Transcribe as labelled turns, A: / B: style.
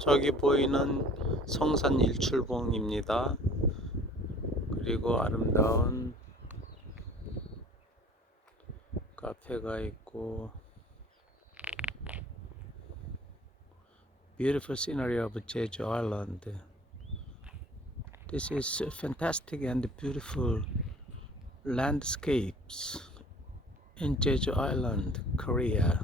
A: 저기 보이는 성산 일출봉입니다. 그리고 아름다운 카페가 있고 beautiful scenery of Jeju Island. This is fantastic and beautiful landscapes in Jeju Island, Korea.